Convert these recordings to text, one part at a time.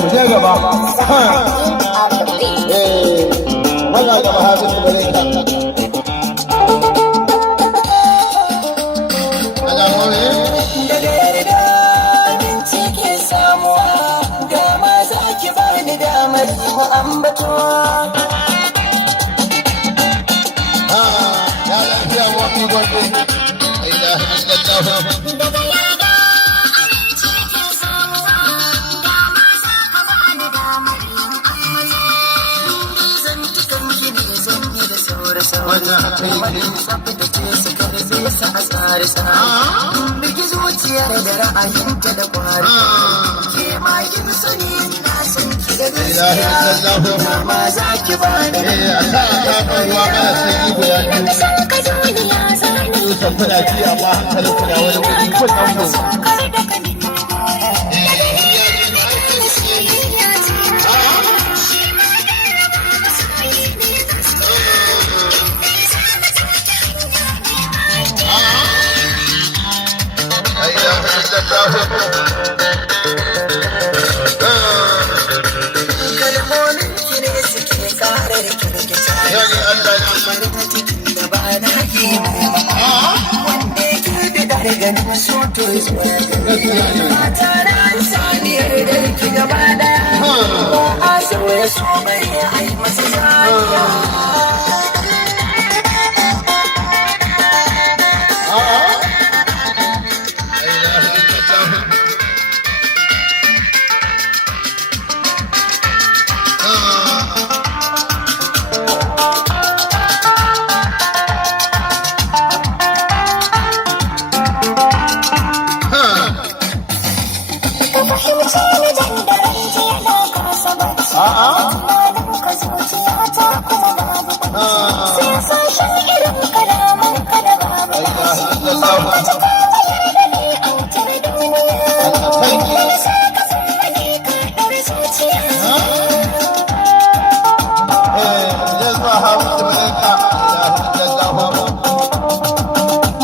mu je gaba maza gaba ha su bare ka daga gore daga yarda min cike samuwa dama za ki bani damar mu ambato ya lafiya wa ki gobe la ilaha illallah biki zuciyar da ra'ayinta da kwari ke ma kin sani na san ki da gaskiya ma za ki ba da aka ruwa kana sai yi guda biyu ka duniya zani san kuna ji amma hankalin kuna wani wuri ko dan mu kalmomin ki ne suke kare da kirkita da ba na yi wanda ke bidar ganin su to mata na saniyar da ki gaba daya ba a sauya so bari a yi masa zaniya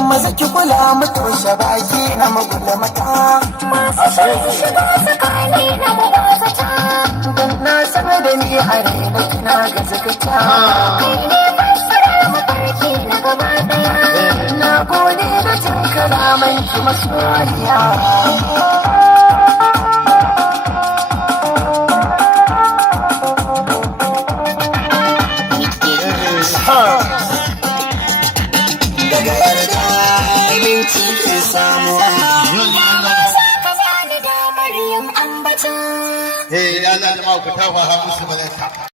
maza ki kula mu toshe baki na magula mata a sarki shiga tsakani na magazata don na san da ni a raina kina ga zakata kai ne fassara mafarki na gaba daya na gode da jin kalaman ki masoyiya daga yarda min cikin samuwa ka bani damar yin ambata ya lalama ku tafa ha musu balanta